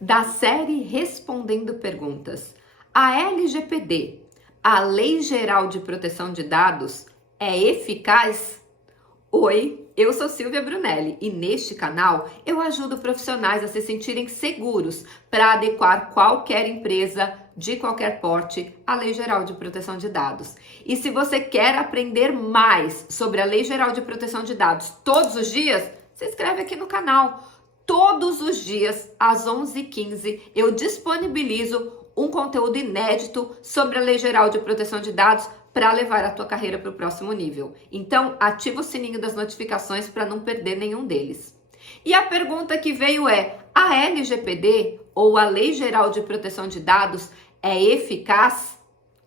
da série Respondendo Perguntas. A LGPD, a Lei Geral de Proteção de Dados, é eficaz? Oi, eu sou Silvia Brunelli e neste canal eu ajudo profissionais a se sentirem seguros para adequar qualquer empresa de qualquer porte à Lei Geral de Proteção de Dados. E se você quer aprender mais sobre a Lei Geral de Proteção de Dados todos os dias, se inscreve aqui no canal. Todos os dias, às 11h15, eu disponibilizo um conteúdo inédito sobre a Lei Geral de Proteção de Dados para levar a tua carreira para o próximo nível. Então, ativa o sininho das notificações para não perder nenhum deles. E a pergunta que veio é: a LGPD, ou a Lei Geral de Proteção de Dados, é eficaz?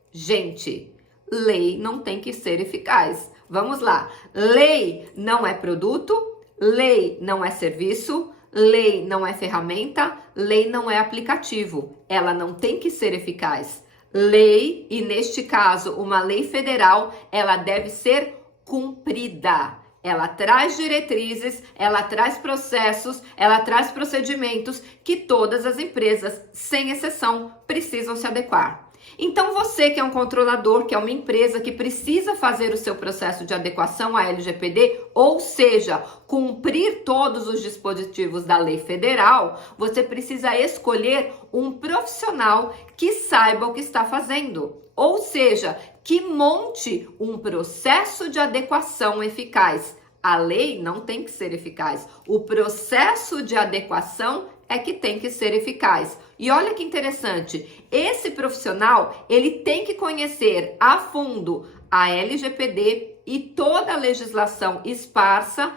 Gente, lei não tem que ser eficaz. Vamos lá. Lei não é produto, lei não é serviço, lei não é ferramenta, lei não é aplicativo. Ela não tem que ser eficaz. Lei, e neste caso uma lei federal, ela deve ser cumprida. Ela traz diretrizes, ela traz processos, ela traz procedimentos que todas as empresas, sem exceção, precisam se adequar. Então você que é um controlador, que é uma empresa que precisa fazer o seu processo de adequação à LGPD, ou seja, cumprir todos os dispositivos da lei federal, você precisa escolher um profissional que saiba o que está fazendo. Ou seja, que monte um processo de adequação eficaz. A lei não tem que ser eficaz. O processo de adequação é que tem que ser eficaz. E olha que interessante, esse profissional, ele tem que conhecer a fundo a LGPD e toda a legislação esparsa,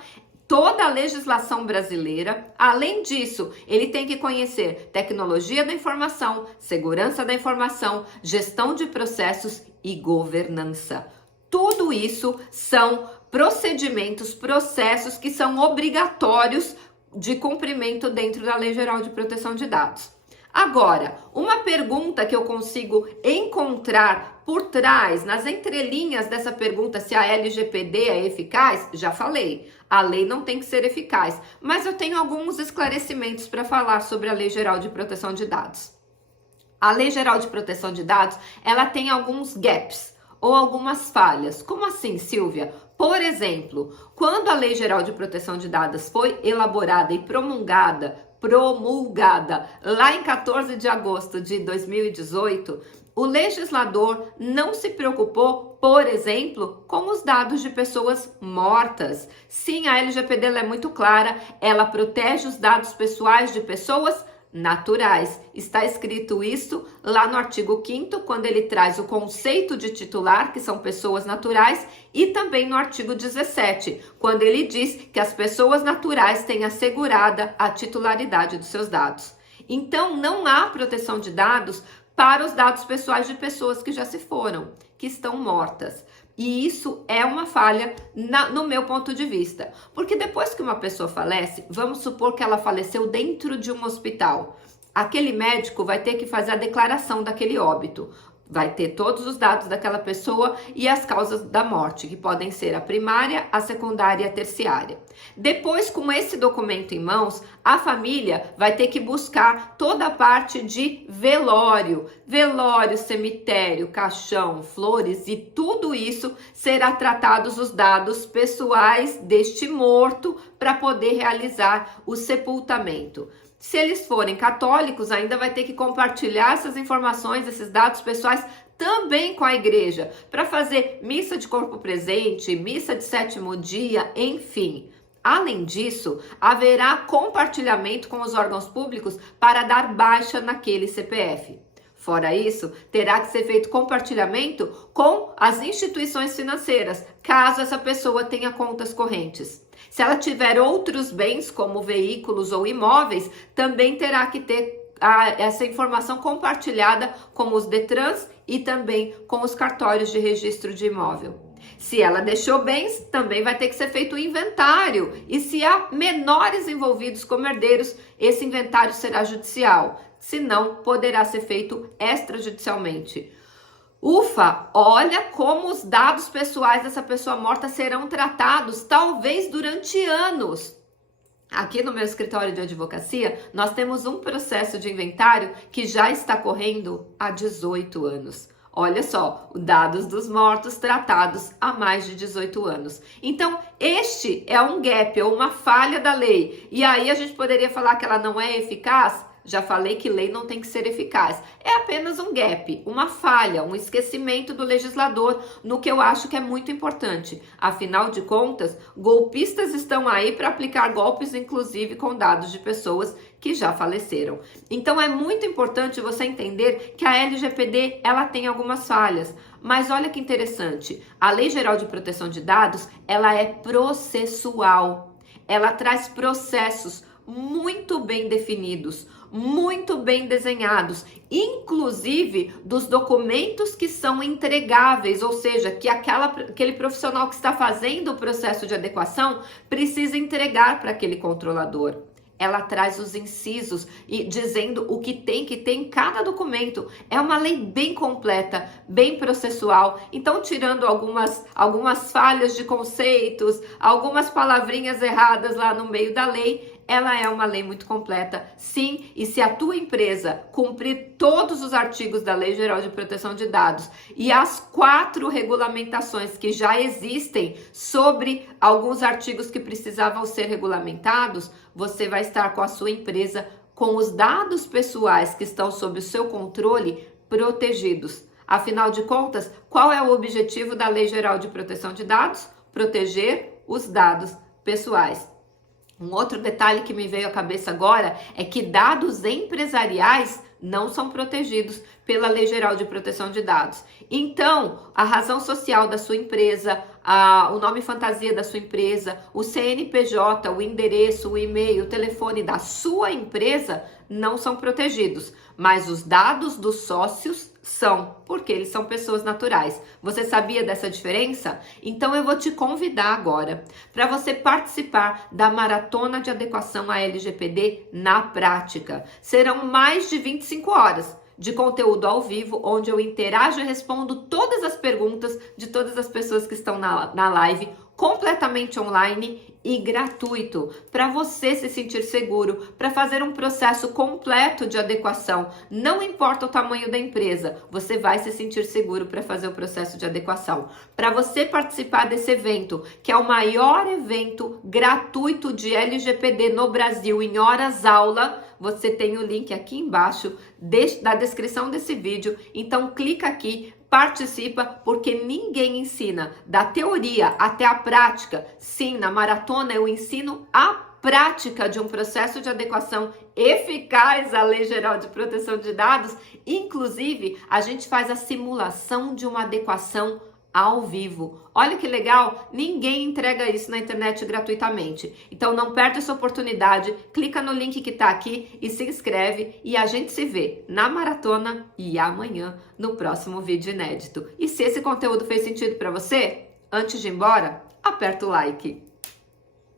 toda a legislação brasileira. Além disso, ele tem que conhecer tecnologia da informação, segurança da informação, gestão de processos e governança. Tudo isso são procedimentos, processos que são obrigatórios de cumprimento dentro da Lei Geral de Proteção de Dados. Agora, uma pergunta que eu consigo encontrar por trás, nas entrelinhas dessa pergunta, se a LGPD é eficaz, já falei, a lei não tem que ser eficaz, mas eu tenho alguns esclarecimentos para falar sobre a Lei Geral de Proteção de Dados. A Lei Geral de Proteção de Dados, ela tem alguns gaps ou algumas falhas. Como assim, Silvia? Por exemplo, quando a Lei Geral de Proteção de Dados foi elaborada e promulgada lá em 14 de agosto de 2018, o legislador não se preocupou, por exemplo, com os dados de pessoas mortas. Sim, a LGPD é muito clara, ela protege os dados pessoais de pessoas naturais. Está escrito isso lá no artigo 5º, quando ele traz o conceito de titular, que são pessoas naturais, e também no artigo 17, quando ele diz que as pessoas naturais têm assegurada a titularidade dos seus dados. Então, não há proteção de dados para os dados pessoais de pessoas que já se foram, que estão mortas. E isso é uma falha no meu ponto de vista. Porque depois que uma pessoa falece, vamos supor que ela faleceu dentro de um hospital. Aquele médico vai ter que fazer a declaração daquele óbito. Vai ter todos os dados daquela pessoa e as causas da morte, que podem ser a primária, a secundária e a terciária. Depois, com esse documento em mãos, a família vai ter que buscar toda a parte de velório, cemitério, caixão, flores, e tudo isso será tratados os dados pessoais deste morto para poder realizar o sepultamento. Se eles forem católicos, ainda vai ter que compartilhar essas informações, esses dados pessoais, também com a igreja, para fazer missa de corpo presente, missa de sétimo dia, enfim. Além disso, haverá compartilhamento com os órgãos públicos para dar baixa naquele CPF. Fora isso, terá que ser feito compartilhamento com as instituições financeiras, caso essa pessoa tenha contas correntes. Se ela tiver outros bens, como veículos ou imóveis, também terá que ter essa informação compartilhada com os DETRANs e também com os cartórios de registro de imóvel. Se ela deixou bens, também vai ter que ser feito o inventário. E se há menores envolvidos como herdeiros, esse inventário será judicial. Se não, poderá ser feito extrajudicialmente. Ufa, olha como os dados pessoais dessa pessoa morta serão tratados, talvez durante anos. Aqui no meu escritório de advocacia, nós temos um processo de inventário que já está correndo há 18 anos. Olha só, dados dos mortos tratados há mais de 18 anos. Então, este é um gap, ou uma falha da lei. E aí a gente poderia falar que ela não é eficaz? Já falei que lei não tem que ser eficaz. É apenas um gap, uma falha, um esquecimento do legislador no que eu acho que é muito importante. Afinal de contas, golpistas estão aí para aplicar golpes, inclusive com dados de pessoas que já faleceram. Então é muito importante você entender que a LGPD ela tem algumas falhas. Mas olha que interessante, a Lei Geral de Proteção de Dados, ela é processual. Ela traz processos muito bem definidos, muito bem desenhados, inclusive dos documentos que são entregáveis, ou seja, que aquele profissional que está fazendo o processo de adequação precisa entregar para aquele controlador. Ela traz os incisos e dizendo o que tem que ter em cada documento. É uma lei bem completa, bem processual. Então, tirando algumas falhas de conceitos, algumas palavrinhas erradas lá no meio da lei, ela é uma lei muito completa, sim, e se a tua empresa cumprir todos os artigos da Lei Geral de Proteção de Dados e as 4 regulamentações que já existem sobre alguns artigos que precisavam ser regulamentados, você vai estar com a sua empresa com os dados pessoais que estão sob o seu controle protegidos. Afinal de contas, qual é o objetivo da Lei Geral de Proteção de Dados? Proteger os dados pessoais. Um outro detalhe que me veio à cabeça agora é que dados empresariais não são protegidos pela Lei Geral de Proteção de Dados. Então, a razão social da sua empresa, o nome fantasia da sua empresa, o CNPJ, o endereço, o e-mail, o telefone da sua empresa não são protegidos, mas os dados dos sócios são, porque eles são pessoas naturais. Você sabia dessa diferença? Então eu vou te convidar agora para você participar da Maratona de Adequação à LGPD na prática. Serão mais de 25 horas de conteúdo ao vivo, onde eu interajo e respondo todas as perguntas de todas as pessoas que estão na live, completamente online e gratuito, para você se sentir seguro, para fazer um processo completo de adequação. Não importa o tamanho da empresa, você vai se sentir seguro para fazer o processo de adequação. Para você participar desse evento, que é o maior evento gratuito de LGPD no Brasil, em horas aula, você tem o link aqui embaixo da descrição desse vídeo. Então clica aqui, participa, porque ninguém ensina da teoria até a prática. Sim, na maratona eu ensino a prática de um processo de adequação eficaz à Lei Geral de Proteção de Dados. Inclusive, a gente faz a simulação de uma adequação ao vivo. Olha que legal, ninguém entrega isso na internet gratuitamente. Então não perde essa oportunidade, clica no link que tá aqui e se inscreve e a gente se vê na maratona e amanhã no próximo vídeo inédito. E se esse conteúdo fez sentido para você, antes de ir embora, aperta o like.